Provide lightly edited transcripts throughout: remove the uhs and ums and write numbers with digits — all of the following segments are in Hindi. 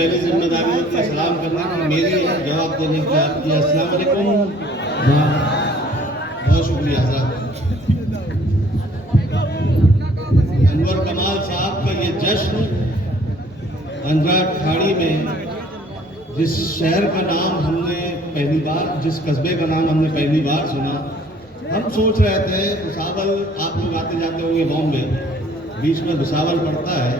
मेरी जिम्मेदारी होती है सलाम करना की, मेरी जवाब देने की आपकी। अस्सलाम वालेकुम, बहुत शुक्रिया हज़रत। अनवर कमाल साहब का ये जश्न अंधा ठाड़ी में, जिस शहर का नाम हमने पहली बार, जिस कस्बे का नाम हमने पहली बार सुना, हम सोच रहे थे भुसावल, आप लोग आते जाते होंगे बॉम्बे, बीच में भुसावल पड़ता है,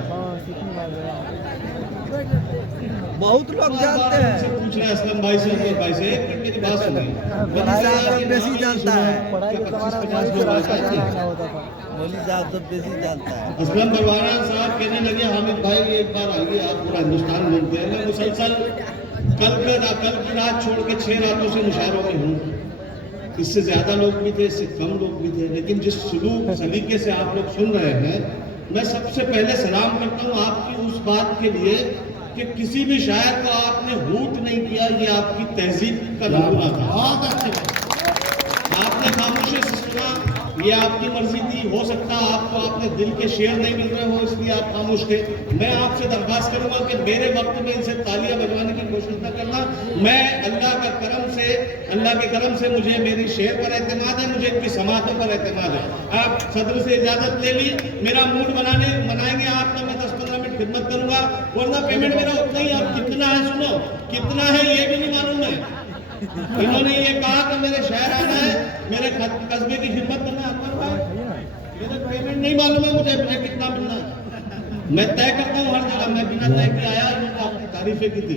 बहुत लोग जानते हैं। पूछ रहे हैं असलम भाई से, अंवर भाई से, एक मिनट की बात सुनिए। मौली साहब बेसी जानता है। पढ़ाई के दौरान मौली साहब तो बेसी जानता है। असलम बरवाना साहब कहने लगे, हामिद भाई एक बार आइए, आप पूरा हिंदुस्तान घूमते हैं। मैं मुसलसल कल की रात छोड़ के 6 रातों से मुशायरों में हूँ। इससे ज्यादा लोग भी थे, इससे कम लोग भी थे, लेकिन जिस सलूक सलीके से आप लोग सुन रहे हैं, मैं सबसे पहले सलाम करता हूँ आपकी उस बात के लिए कि किसी भी शायर को आपने हूट नहीं किया। ये आपकी तहजीब का नमूना था। बहुत अच्छे आपने खामोशी से सुना, ये आपकी मर्जी थी। हो सकता है आपको अपने दिल के शेर नहीं मिल रहे हो, इसलिए आप खामोश थे। मैं आपसे दरख्वास्त करूंगा कि मेरे वक्त में इनसे तालियां बजवाने की कोशिश न करना। मैं अल्लाह के करम से मुझे मेरी शेर पर एतमाद है, मुझे इनकी समातों पर एतमाद है। आप सदर से इजाजत ले ली, मेरा मूड मनाएंगे आप, तो मैं 10-15 मिनट खिदमत करूंगा, वरना पेमेंट मेरा उतना ही। अब कितना है सुनो, कितना है ये भी नहीं मालूम है। इन्होंने ये कहा कि मेरे शहर आना है, मेरे कस्बे की खिदमत करना है, मेरे पेमेंट नहीं मालूम है मुझे कितना मिलना है। मैं तय करता हूँ हर जगह, मैं बिना तय के आया, इन्होंने आपकी तारीफें की थी।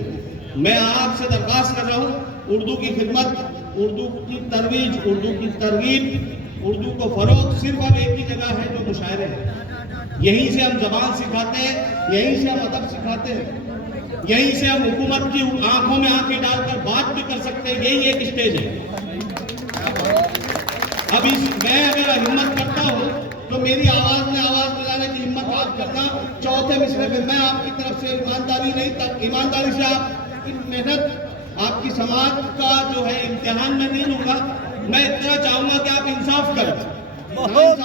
मैं आपसे दरख्वास्त कर रहा हूँ, उर्दू की खिदमत, उर्दू की तरवीज, उर्दू की तरगीब, उर्दू को फरोग सिर्फ अब एक ही जगह है, जो मुशायरे हैं। यहीं से हम जबान सिखाते हैं, यहीं से हम अदब सिखाते हैं, यहीं से हम हुकूमत की आंखों में आंखें डालकर बात भी कर सकते हैं। यही एक स्टेज है। अब मैं अगर हिम्मत करता हूं तो मेरी आवाज में आवाज मिलाने की हिम्मत आप करना। चौथे मिसरे पे मैं आपकी तरफ से ईमानदारी नहीं, तक ईमानदारी से आपकी मेहनत, आपकी समाज का जो है इम्तिहान में नहीं लूंगा। मैं इतना चाहूंगा कि आप इंसाफ करें। बहुत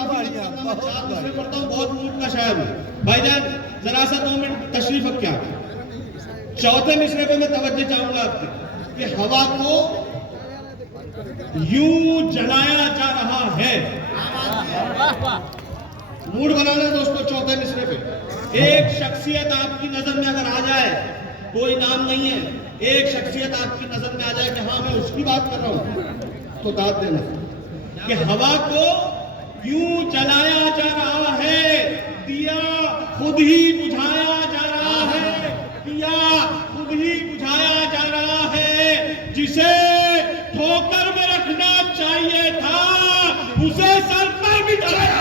मूड का शायर हूँ भाईजान, जरा सा 2 मिनट तशरीफ रखिए। चौथे मिसरे पे मैं तवज्जो चाहूंगा आपकी कि हवा को यूं जलाया जा रहा है। मूड बनाना दोस्तों। चौथे मिसरे पे एक शख्सियत आपकी नजर में अगर आ जाए, कोई नाम नहीं है, एक शख्सियत आपकी नजर में आ जाए कि हाँ मैं उसकी बात कर रहा हूं, तो दाद देना कि हवा को यूं जलाया जा रहा है, दिया खुद ही बुझाया जा रहा है, दिया खुद ही बुझाया जा रहा है। जिसे ठोकर में रखना चाहिए था, उसे सर पर बिठाया।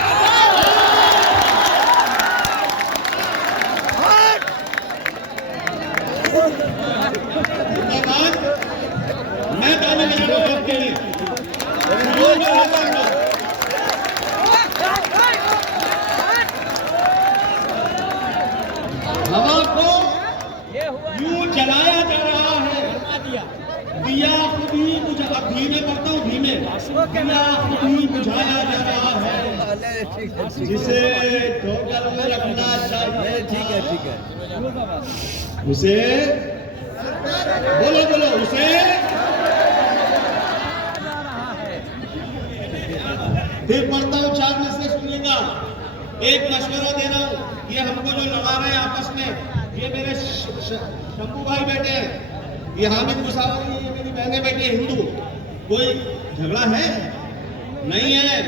मैं ताली बजा रहा हूं आपके लिए। हवा को यूं जलाया जा रहा है, दिया खुद ही बुझा, धीमे पढ़ता हूँ, धीमे, दिया खुद ही बुझाया जा रहा है, जिसे ठोकर में रखना चाहिए। ठीक है उसे बोलो उसे। फिर पढ़ता हूँ, 4 मिसरे सुनिएगा। एक मशवरा दे रहा हूँ, ये हमको जो लड़ा रहे हैं आपस में, ये मेरे शंभू भाई बैठे हैं, ये हामिद मुसावर, ये मेरी बहनें बैठी है हिंदू। कोई झगड़ा है नहीं है।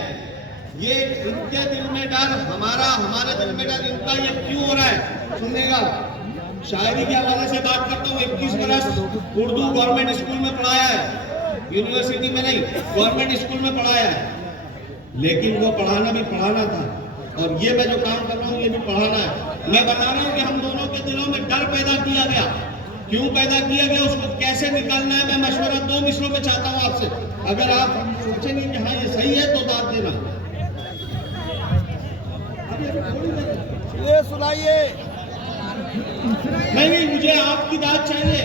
ये इनके दिल में डर, हमारे दिल में डर, इनका ये क्यों हो रहा है सुनिएगा। शायरी के हवाले से बात करता हूँ। 21 बरस उर्दू गवर्नमेंट स्कूल में पढ़ाया है, यूनिवर्सिटी में नहीं, गवर्नमेंट स्कूल में पढ़ाया है। लेकिन वो पढ़ाना भी पढ़ाना था, और ये मैं जो काम कर रहा हूँ ये भी पढ़ाना है। मैं बता रहा हूँ कि हम दोनों के दिलों में डर पैदा किया गया। क्यों पैदा किया गया, उसको कैसे निकालना है, मैं मशवरा 2 मिसरों में चाहता हूँ आपसे। अगर आप सोचेंगे कि हाँ ये सही है तो दाद देना। ये सुनाइए। नहीं, मुझे आपकी दाद चाहिए।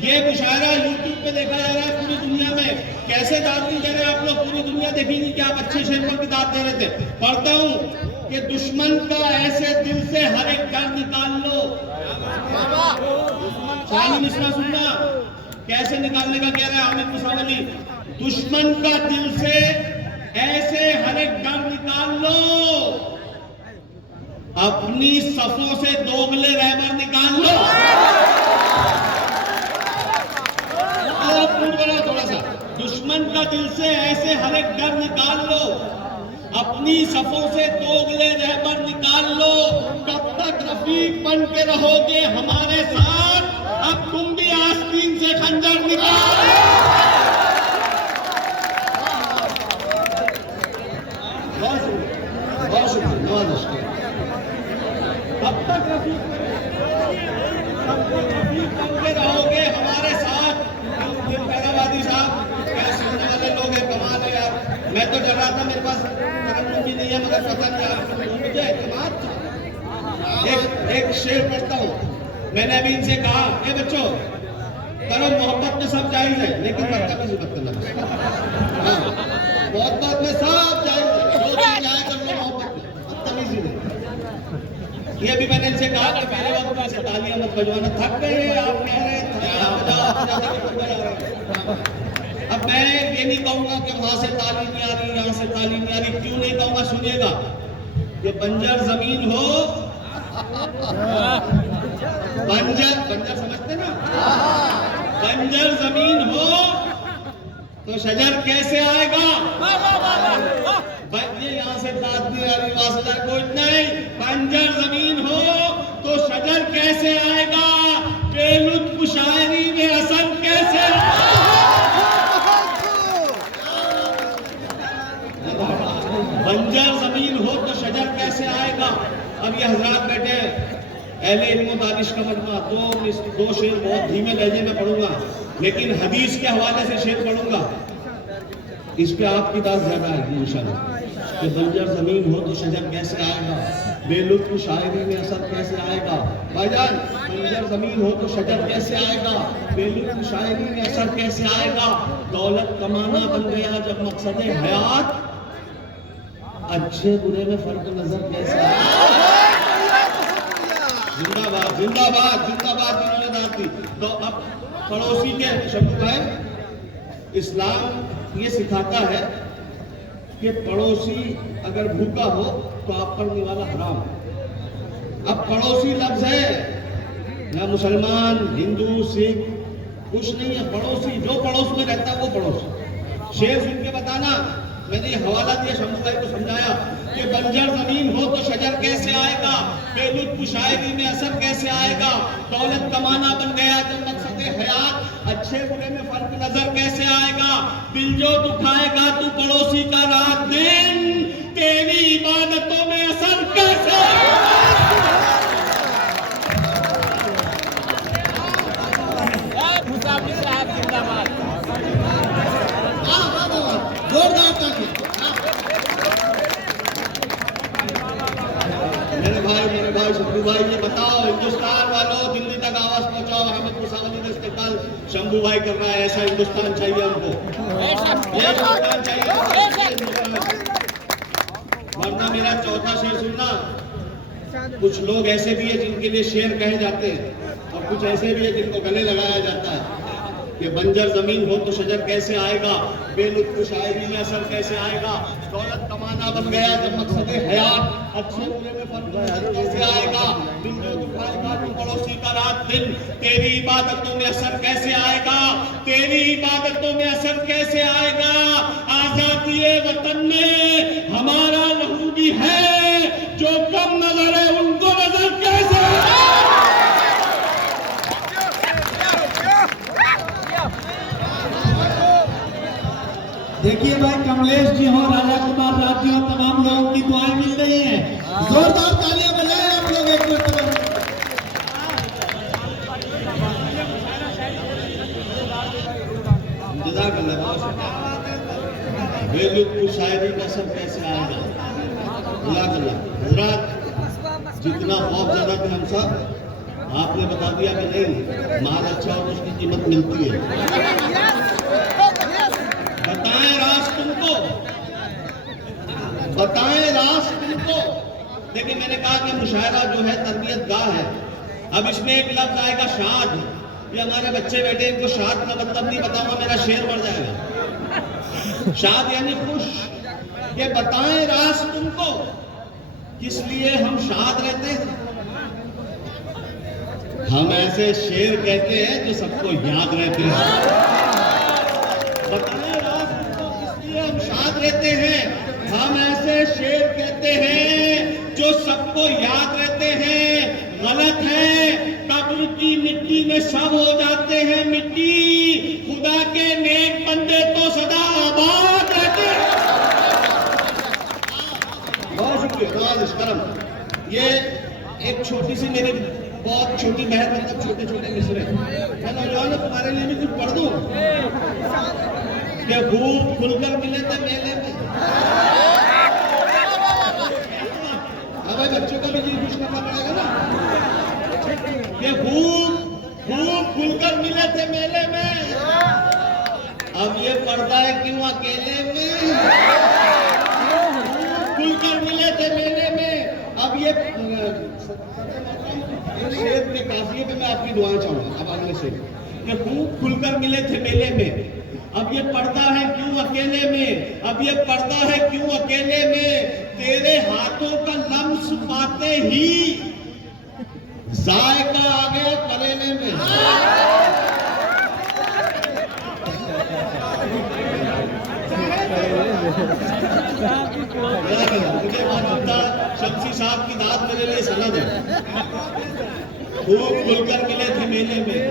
ये मुशायरा यूट्यूब पे देखा जा रहा है पूरी दुनिया में। कैसे दाद नहीं दे रहे आप लोग, पूरी दुनिया देखेंगी कि आप अच्छे शेर पर भी दाद दे रहे थे। पढ़ता हूँ कि दुश्मन का ऐसे दिल से हर एक डर निकाल लो, शाही मिश्रा सुनना, कैसे निकालने का कह रहा है हामिद मुसावली। दुश्मन का दिल से ऐसे हर एक डर निकाल लो, अपनी सफों से दोगले रहबर निकाल लो। थोड़ा सा, दुश्मन का दिल से ऐसे हर एक डर निकाल लो, अपनी सफों से दोगले रहबर निकाल लो। कब तक रफीक बन के रहोगे हमारे साथ, अब तुम भी आस्तीन से खंजर निकालो। बहुत शुक्रिया, नवाज। कब तक रफीक बन के रहोगे हमारे साथ। पैरावादी साहब, क्या सुनने वाले लोग हैं, कमाल है यार। मैं तो डर रहा था, मेरे पास तरन्नुम भी नहीं है, मगर पता नहीं मुझे एक शेर पढ़ता हूँ। मैंने अभी इनसे कहा, ए बच्चों, करो मोहब्बत में सब जायज है, लेकिन बदतमीजी मत करना। मोहब्बत में सब जायज है, जो चीज जाए कर लो मोहब्बत में, बदतमीजी नहीं। ये भी मैंने इनसे कहा कि मेरे वक्त में से तालियां मत बजवाना, थक गए आप, कह रहे अब मैं ये नहीं कहूंगा कि वहां से तालीम नहीं आ रही, यहां से तालीम नहीं आ रही। क्यों नहीं कहूंगा, सुनिएगा। ये बंजर जमीन हो, बंजर समझते ना, बंजर जमीन हो तो शजर कैसे आएगा। ये यहाँ से बात नहीं आ रही, वहां से कोई नहीं। बंजर जमीन हो तो शजर कैसे आएगा, बेलुत्फ शायरी में असर कैसे आएगा। बंजर जमीन हो तो शजर कैसे आएगा। अब ये हजरात बैठे हैं, अहले इल्म दानिश का मजमा, दो शेर बहुत धीमे लहजे में पढ़ूंगा, लेकिन हदीस के हवाले से शेर पढ़ूंगा। इस पे आपकी दाद ज्यादा आएगी इंशाल्लाह। कि बंजर जमीन हो तो शजर कैसे आएगा, बेलुत्फ शायरी में असर कैसे आएगा। भाईजान, बंजर जमीन हो तो शजर कैसे आएगा, बेलुत्फ शायरी में असर कैसे आएगा। दौलत कमाना बन गया जब मकसद हयात, अच्छे बुरे में फर्क नजर कैसे आएगा। जिंदाबाद जिंदाबाद जिंदाबाद, इन्होंने दाद दी। तो अब पड़ोसी के शब्द है, इस्लाम ये सिखाता है कि पड़ोसी अगर भूखा हो तो आप पर निवाला हराम। अब पड़ोसी लफ्ज है ना, मुसलमान हिंदू सिख कुछ नहीं है, पड़ोसी जो पड़ोस में रहता है वो पड़ोसी। शेर सुन के बताना, मैंने ये हवाला दिया, शंभू भाई को समझाया कि बंजर जमीन हो तो शजर कैसे आएगा, बेलुत्फ शायरी में असर कैसे आएगा। दौलत कमाना बन गया जब मकसद हयात, अच्छे बुरे में फर्क नजर कैसे आएगा। दिल जो दुखाएगा तू पड़ोसी का रात दिन, तेरी इबादतों में असर कैसे आएगा। जोरदार ताली। मेरे भाई शंभू भाई, ये बताओ हिंदुस्तान वालों, दिल्ली तक आवाज पहुंचाओ। हामिद मुसावली का इस्तेमाल शंभू भाई कर रहा है, ऐसा हिंदुस्तान चाहिए हमको, ये हिंदुस्तान चाहिए। वरना मेरा चौथा शेर सुनना। कुछ लोग ऐसे भी है जिनके लिए शेर कहे जाते हैं, और कुछ ऐसे भी है जिनको गले लगाया जाता है। कि बंजर जमीन हो तो शजर कैसे आएगा, बेलुत्फ शायरी में असर कैसे आएगा। दौलत कमाना बन गया जब मकसद हयात, अच्छे बुरे में फर्क कैसे आएगा। दिल जो दुखाएगा तू पड़ोसी का रात दिन, तेरी इबादतों में असर कैसे आएगा, तेरी इबादतों में असर कैसे आएगा। आजादी वतन में हमारा लहू भी है, जो कम नजर है उनको नजर कैसे आएगा। देखिए भाई, कमलेश जी हो, राजा कुमार राज जी हो, तमाम लोगों की दुआएं मिल रही हैं। जोरदार तालियां बजाएं आप लोग एक मरतबा। बेलुत्फ शायरी का असर कैसे आएगा। हजरात, जितना खौफ ज्यादा थे हम सब, आपने बता दिया कि नहीं, माल अच्छा हो तो उसकी कीमत मिलती है। बताएं राज तुमको, बताएं राज तुमको। देखिए, मैंने कहा कि मुशायरा जो है तरबियत गाह है, अब इसमें एक लफ्ज आएगा शाद। ये हमारे बच्चे बैठे, इनको शाद का मतलब नहीं बताऊंगा, मेरा शेर मर जाएगा। शाद यानी खुश। ये बताएं राज तुमको किस लिए हम शाद रहते हैं। हम ऐसे शेर कहते हैं जो सबको याद रहते हैं। बताएं राज तुमको किस लिए हम शाद रहते हैं। हम ऐसे शेर कहते हैं जो सबको याद रहते हैं। गलत है, कब्र की मिट्टी में सब हो जाते हैं मिट्टी। खुदा के नेक बंदे तो सदा आबाद रहते हैं। बहुत शुक्रिया, नवाज़ करम। ये एक छोटी सी मेरी बहुत छोटी बहन, मतलब छोटे छोटे मिसरे। मैं नौजवान तुम्हारे लिए भी कुछ पढ़ दूं क्या? खूब खुलकर मिले थे मेले में। हमारे बच्चों का भी जी कुछ करना पड़ेगा ना। ये खूब खुलकर मिले थे मेले में। अब ये पड़ता है क्यों अकेले में। खुलकर मिले थे मेले में। अब ये शेर के काफिये पे मैं आपकी दुआ चाहूंगा। अब अगले शेर, ये खूब खुलकर मिले थे मेले में। अब ये पड़ता है क्यों अकेले में। अब ये पड़ता है क्यों अकेले में। तेरे हाथों का लम्स पाते ही जायका आ गया करेले में। मुझे मालूम था शमसी साहब की दाद मेरे लिए सनद है। खूब खुलकर मिले थे मेले में।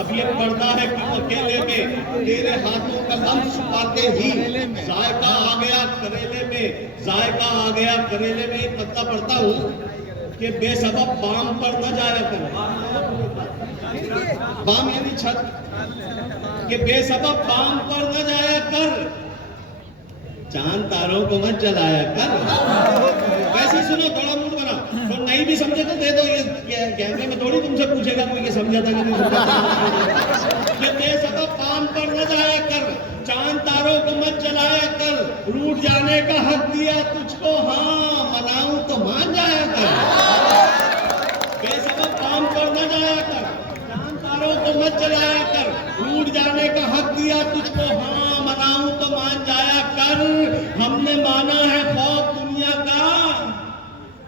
अब ये पड़ता है क्यों अकेले में। तेरे हाथों का लम्स पाते ही जायका आ गया करेले में। जायका आ गया करेले में। एक पत्ता पढ़ता हूँ कि बेसबब बाम पर न जाया कर। बाम यानी छत। कि बेसबब बाम पर न जाया कर। चांद तारों को मत जलाया कर। वैसे सुनो, थोड़ा मूड बना। तो नहीं भी समझे तो दे दो। ये कैमरे में थोड़ी तुमसे पूछेगा कोई ये समझा था कि नहीं समझा था। ये बेसबब बाम पर न जाया कर। चांद तारों को मत जलाया कर। रूठ जाने का हक दिया तुझको, हाँ मनाऊं तो मान जाया कर। बेसबब बाम पर न जाया कर। चांद तारों को मत जलाया कर। रूठ जाने का हक दिया तुझको, हाँ मनाऊं तो मान जाया कर। हमने माना है खौफ दुनिया का,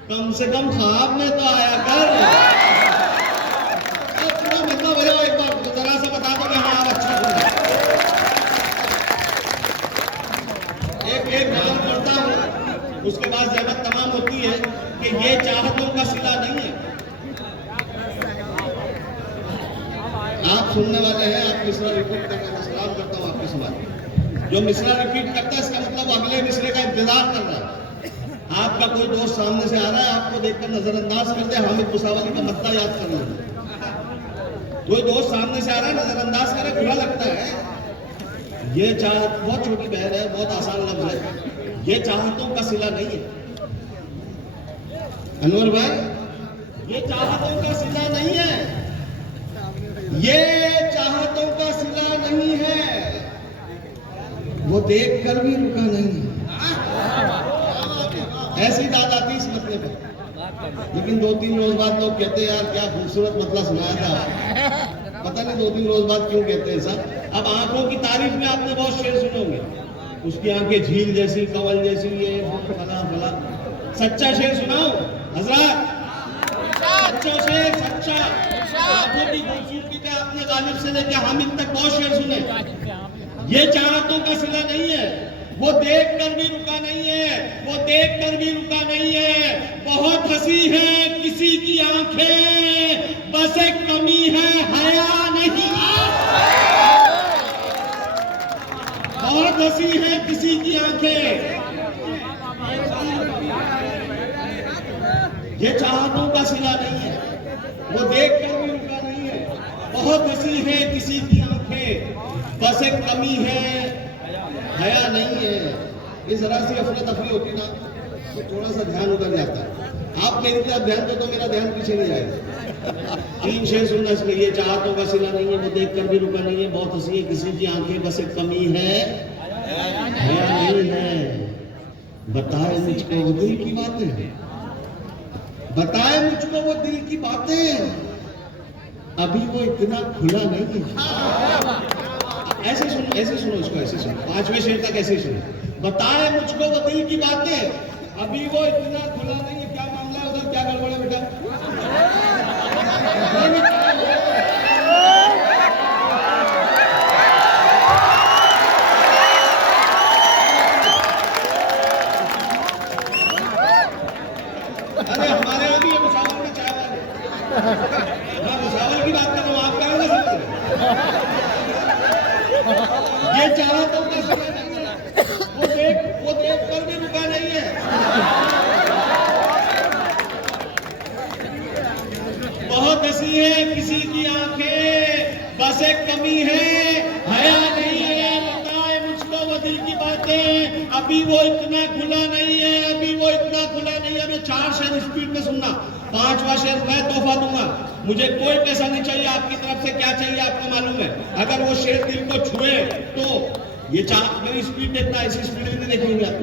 कम से कम ख्वाब में तो आया कर। पूरा बंदा बजाओ एक बार, तो जरा सा बता दो कि हाँ आप अच्छा सुन। एक गजल पढ़ता हूँ, उसके बाद जहमत तमाम होती है कि ये चाहतों का सिला नहीं है। आप सुनने वाले हैं, आप मिसरा रिपीट करना। मैं सलाम करता हूँ आपके समाज। जो मिसरा रिपीट करता है इसका मतलब अगले मिसरे का इंतजार कर रहा है। आपका कोई दोस्त सामने से आ रहा है, आपको देखकर नजरअंदाज कर दे, हामिद मुसावली का मत्ता याद कर लो। कोई दोस्त सामने से आ रहा है, नजरअंदाज करे, बुरा लगता है। ये चाहत बहुत छोटी बहन है, बहुत आसान लफ्ज है। ये चाहतों का सिला नहीं है अनवर भाई, ये चाहतों का सिला नहीं है। ये चाहतों का सिला नहीं है। वो देख कर भी रुका नहीं। ऐसी दाद आती इस मतले पर। लेकिन 2-3 रोज बाद लोग कहते हैं यार क्या खूबसूरत मतला सुनाया था। पता नहीं 2-3 रोज बाद क्यों कहते हैं सब। अब आंखों की तारीफ में आपने बहुत शेर सुने होंगे। उसकी आंखें झील जैसी, कंवल जैसी, ये फला फला। सच्चा शेर सुनाओ हजरत। सच्चा शेर, सच्चा। आंखों की खूबसूरती पे आपने गालिब से लेकर हामिद तक बहुत शेर सुने। ये चाहतों का सिला नहीं है। वो देख कर भी रुका नहीं है। वो देख कर भी रुका नहीं है। बहुत हंसी है किसी की आंखें, बस एक कमी है हया नहीं। बहुत हंसी है किसी की आंखें। ये चाहतों का सिला नहीं है। वो देख कर भी रुका नहीं है। बहुत हंसी है किसी की आंखें, बस एक कमी है हया नहीं है। ये जरा सी अफरा तफरी होती ना तो थोड़ा सा ध्यान उधर जाता है। आप मेरी तरफ ध्यान दो तो मेरा ध्यान पीछे नहीं जाएगा। 3 शेर सुनना इसमें। ये चाहतों का सिला नहीं है। वो देख कर भी रुका नहीं है। बहुत हंसी है किसी की आंखें, बस एक कमी है हया नहीं है। बताए मुझको वो दिल की बातें। बताए मुझको वो दिल की बातें। अभी वो इतना खुला नहीं है। ऐसे सुनो इसको, ऐसे सुनो, 5वें शेर तक ऐसे सुनो। बताए मुझको वो दिल की बातें, अभी वो इतना खुला नहीं है। क्या मामला है उधर, क्या गड़बड़ है बेटा? अरे हमारे यहाँ भी ये मुसावल में चाय वाले, मैं मुसावल की बात कर रहा हूँ, आप कहोगे समझ रहे? ये चाहा तो वो देख कर भी रुका नहीं है। बहुत हंसी है किसी की आंखें, बस एक कमी है, हया नहीं है। बताए मुझको वो दिल की बातें, अभी वो इतना खुला नहीं है, अभी वो इतना खुला नहीं है। मैं 4 शेर स्पीड में सुनना, 5वां शेर मैं तोहफा दूंगा। मुझे कोई पैसा नहीं चाहिए, आपकी तरफ से क्या चाहिए आपको मालूम है। अगर वो शेर दिल को छुए तो ये मेरी स्पीड देखना, ऐसी स्पीड में नहीं देखेंगे आप।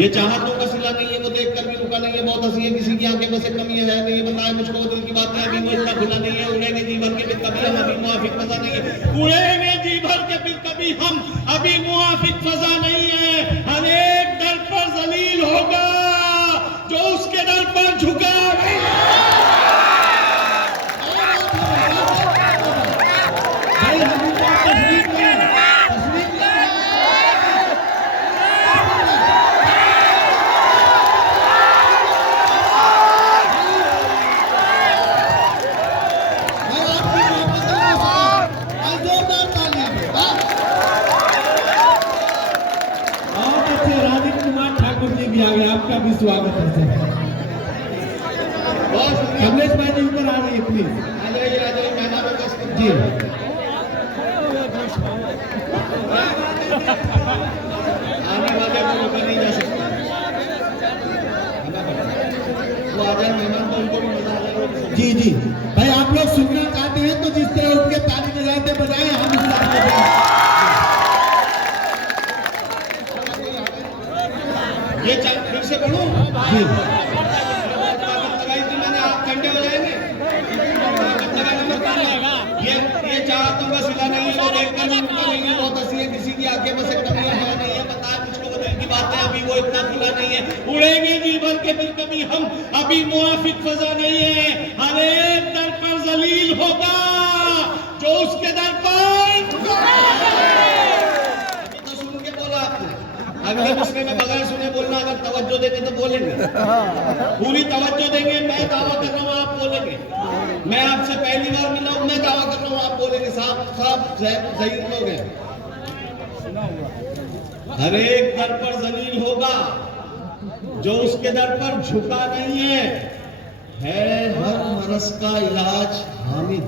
ये चाहतों का सिला नहीं है, वो देख कर भी रुका नहीं है। बहुत हंसी है किसी की आंखें, बस एक कमी है नहीं। बताए मुझको वो दिल की बात है, अभी वो इतना खुला नहीं है। उड़ेंगे जी भर के फिर कभी हम, अभी मुआफिक फजा नहीं है। उड़ेंगे जी भर के फिर कभी हम, अभी मुआफिक फजा नहीं है। हर एक दर पर जलील होगा जो उसके दर पर झुका नहीं है। आपका भी स्वागत है सर। कमलेश भाई जी ऊपर आ रही है प्लीज। आ जाइए मैदान में जी आने वाले को रोका नहीं जा सकता। वो आ जाए मेहमान तो उनको भी मजा आ जाएगा। जी जी भाई, आप लोग सुनना चाहते हैं तो जिस तरह उठ के ताली बजाते बजाए, हम इस तरह ये फिर से पढ़ूं? जी लगाई थी मैंने, आप घंटे हो जाएंगे। ये चाहतों का सिला नहीं है, वो देखकर भी रुका नहीं है। बहुत हंसी है किसी की आंखें, बस एक कमी है नहीं है। बताए मुझको वो दिल की बातें, अभी वो इतना खुला नहीं है। उड़ेंगे जी भर के फिर कभी हम, अभी मुआफिक फजा नहीं है। हर एक दर पर जलील होगा जो उसके दर पर। तो सुन के बोला आपने, अगले मिसरे में बगैर सुने बोलना। अगर तवज्जो देंगे तो बोलेंगे, पूरी तवज्जो देंगे। मैं दावा कर रहा हूँ आप बोलेंगे। मैं आपसे पहली बार मिला हूँ, मैं दावा कर रहा हूँ आप बोलेंगे। साहब सही लोग हैं। हर एक दर पर जलील होगा जो उसके दर पर झुका नहीं है। हर मरस का इलाज हामिद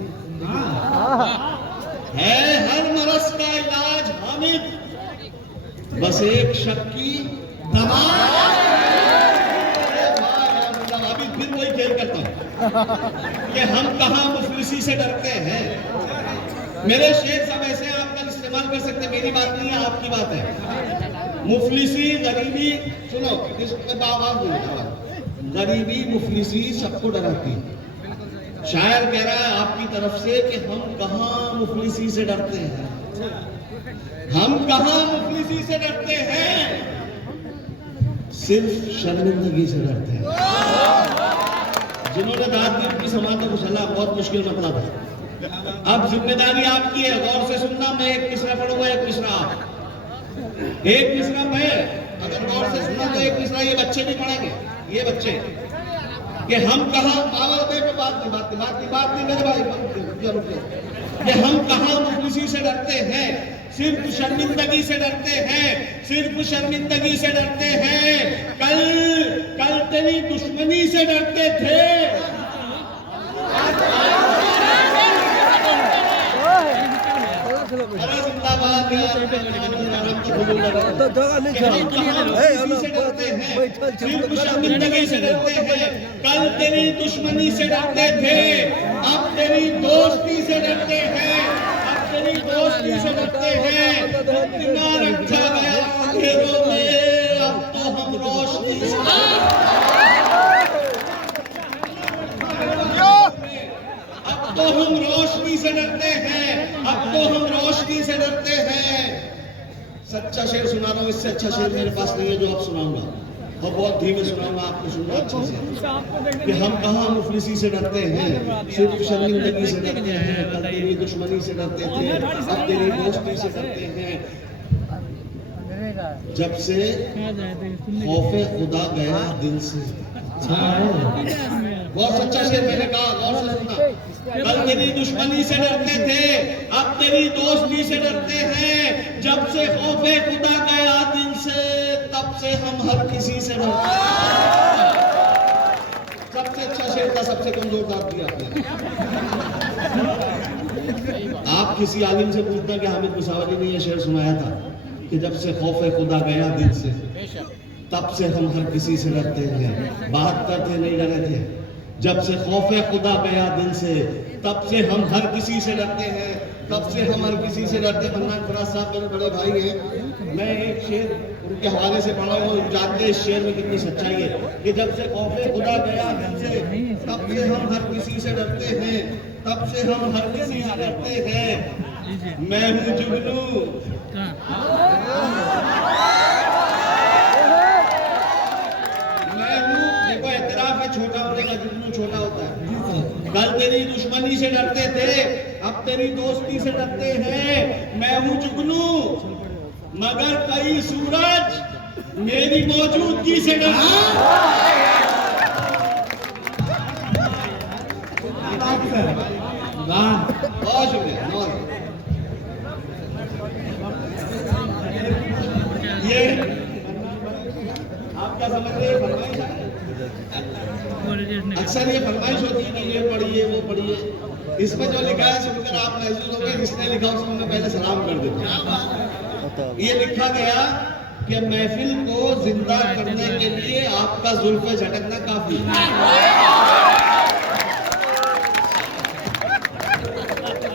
है, हर मरस का इलाज हामिद। बस एक शक की दवा। अभी फिर वही खेल करता हूं कि हम कहां मुफलिसी से डरते हैं। मेरे शेर सब ऐसे आप कल इस्तेमाल कर सकते हैं, मेरी बात नहीं है, आपकी बात है। मुफलिसी, गरीबी, सुनो इसमें आवाज बोलूंगा। गरीबी मुफलिसी सबको डराती है। शायर कह रहा है आपकी तरफ से कि हम कहां मुफलिसी से डरते हैं, हम कहां मुफलिसी से डरते हैं, सिर्फ शर्मिंदगी से डरते हैं। जिन्होंने दाद दी उनकी समाज को सलाह बहुत मुश्किल मसला था। अब जिम्मेदारी आपकी है, गौर से सुनना। मैं एक मिसरा पढ़ूंगा, एक मिसरा आप, एक मिसरा मैं। अगर गौर से सुनना तो एक मिसरा ये बच्चे भी पढ़ेंगे, ये बच्चे कि हम कहां बात नहीं मेरे भाई, कि हम कहां मुफलिसी से डरते हैं, सिर्फ शर्मिंदगी से डरते हैं, सिर्फ शर्मिंदगी से डरते हैं। कल तेरी दुश्मनी से डरते थे, शर्मिंदगी से डरते हैं। कल तेरी दुश्मनी से डरते थे, अब तेरी दोस्ती से डरते हैं, अब तेरी दोस्ती से डरते हैं। इतना रखा गया अंधेरों में, अब तो हम रोशनी से, अब तो हम से डरते हैं। सच्चा शेर सुना रहा हूं, इससे अच्छा शेर मेरे पास नहीं है जो आप सुनाऊंगा, और बहुत धीमे सुनाऊंगा, आपको सुनना अच्छे से। कि हम कहाँ मुफलिसी से डरते हैं, सिर्फ शर्मिंदगी से डरते हैं। कल तेरी दुश्मनी से डरते थे, अब तेरी दोस्ती से डरते हैं। जब से खौफे खुदा गया दिल से। बहुत सच्चा शेर मैंने कहा, गौर से सुनना। कल तेरी दुश्मनी से डरते थे, अब तेरी दोस्ती से डरते हैं। जब से खौफे खुदा गया दिल से, तब से हम हर किसी से डरते हैं। सबसे अच्छा शेर था, सबसे कमजोर दाब दिया आपने। आप किसी आलिम से पूछना कि हामिद मुसावरी ने यह शेर सुनाया था कि जब से खौफे खुदा गया दिल से, तब से हम हर किसी से डरते हैं। 72 थे, नहीं डरे थे। जब से खौफे खुदा गया दिल से, तब से हम हर किसी से डरते हैं। तब से हम हर किसी से डरते। मन्नान फराज साहब मेरे बड़े भाई हैं, मैं एक शेर उनके हवाले से पढ़ा हूँ, जानते हैं इस शेर में कितनी सच्चाई है। कि जब से खौफे खुदा गया दिल से, तब से हम हर किसी से डरते हैं। तब से हम हर किसी से डरते हैं। मैं हूँ जुगनू, छोटा होने का, जुगनू छोटा होता है। कल तेरी दुश्मनी से डरते थे, अब तेरी दोस्ती से डरते हैं। मैं हूं जुगनू, मगर कई सूरज मेरी मौजूदगी से डरते हैं। बहुत शुक्रिया। ये आप क्या समझ रहे हैं? अक्सर ये फरमाइश होती है कि ये पढ़िए वो पढ़िए। इसमें जो लिखा है सुनकर आप महसूस होंगे जिसने लिखा उसको मैं पहले सलाम कर देता। ये लिखा गया कि महफिल को जिंदा करने के लिए आपका जुल्फे झटकना काफी है।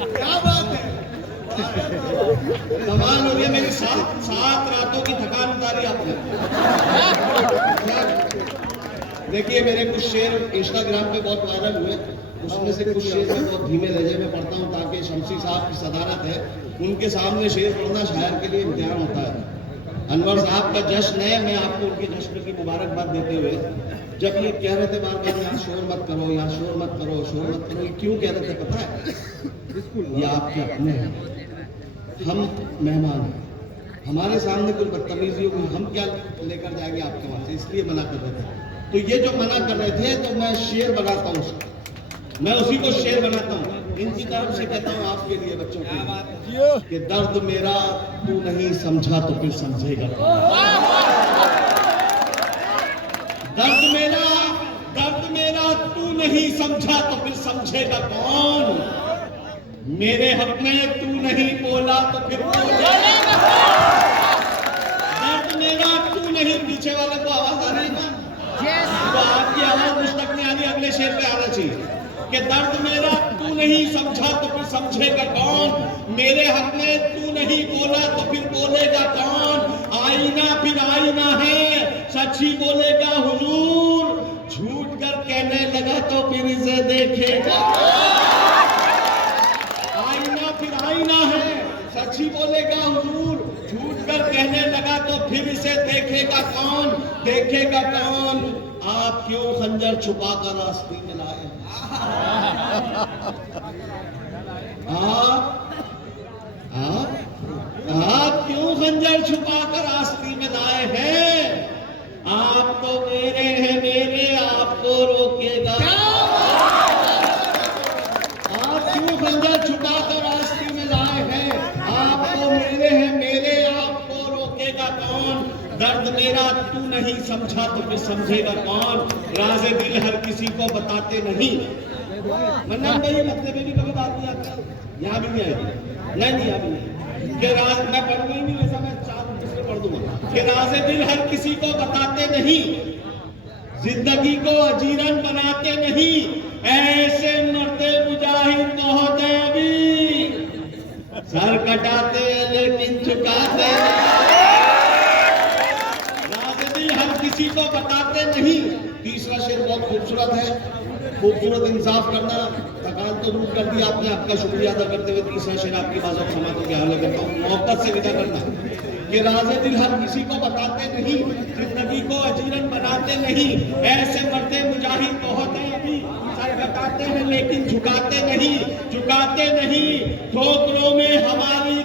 क्या बात है, कमाल हो गया। मेरी 7 रातों की थकान उतारी आपने। देखिए मेरे कुछ शेर इंस्टाग्राम पे बहुत वायरल हुए, उसमें से कुछ शेर मैं बहुत धीमे लहजे में पढ़ता हूँ ताकि शमसी साहब की सदारत है, उनके सामने शेर पढ़ना शायर के लिए इम्तिहान होता है। अनवर साहब का जश्न है, मैं आपको उनके जश्न की मुबारकबाद देते हुए, जब ये कह रहे थे बार बार यहाँ शोर मत करो, यहाँ शोर मत करो, शोर मत करो, ये क्यों कह रहे थे पता है? ये आपके अपने हैं, हम मेहमान हैं। हमारे सामने कुछ बदतमीजी होगी, हम क्या लेकर जाएंगे आपके वहां से, इसलिए मना कर रहे थे। तो ये जो मना कर रहे थे तो मैं शेर बनाता हूँ, मैं उसी को शेर बनाता हूँ। इनकी तरफ से कहता हूँ आपके लिए, बच्चों के लिए, कि दर्द मेरा तू नहीं समझा तो फिर समझेगा। दर्द मेरा तू नहीं समझा तो फिर समझेगा कौन? मेरे हक में तू नहीं बोला तो फिर बोलेगा। दर्द मेरा तू नहीं, पीछे वाले को आवाज आ रही है, तो आपकी आवाज मुझ तक नहीं आ रही, अगले शेर पे आना चाहिए कि दर्द मेरा तू नहीं समझा तो फिर समझेगा कौन? मेरे हक में तू नहीं बोला तो फिर बोलेगा कौन? आईना फिर आईना है, सच ही बोलेगा हुजूर, झूठ कर कहने लगा तो फिर इसे देखेगा। आईना फिर आईना है, सच ही बोलेगा हुजूर, झूठ कर कहने लगा तो फिर इसे देखेगा कौन? देखेगा कौन? आप क्यों खंजर छुपाकर रास्ते में लाए? आप क्यों खंजर छुपाकर रास्ते में लाए हैं? आप तो मेरे हैं, मेरे आपको रोकेगा। आप क्यों खंजर छुपाकर रास्ते में लाए हैं? आप तो मेरे हैं, मेरे आपको रोकेगा कौन? दर्द मेरा तू नहीं समझा तो फिर समझेगा कौन? राज़े दिल हर किसी को बताते नहीं। मन्नान भाई ये मतलब भी कभी बात नहीं आती, यहाँ भी नहीं आएगी, नहीं यहाँ भी नहीं। कि राज मैं पढ़ूंगा ही नहीं, वैसा मैं 4 दूसरे पढ़ दूंगा। कि राज़े दिल हर किसी को बताते नहीं, जिंदगी को अजीरन बनाते नहीं, ऐसे मरते मुजाहिद बहुत है अभी, सर कटाते लेकिन झुकाते किसी को बताते नहीं। तीसरा शेर बहुत खूबसूरत है, खूबसूरत इंसाफ करना, थकान तो दूर कर दिया आपने। आपका शुक्रिया अदा करते हुए तीसरा शेर आपकी बात समातों के हवाले करता हूँ। मोहब्बत से विदा करना कि राज़े दिल हर किसी को बताते नहीं, जिंदगी को अजीरन बनाते नहीं। ऐसे मरते मुजाहिद बहुत है अभी, सर झुकाते हैं लेकिन झुकाते नहीं, झुकाते नहीं। ठोकरों में हमारी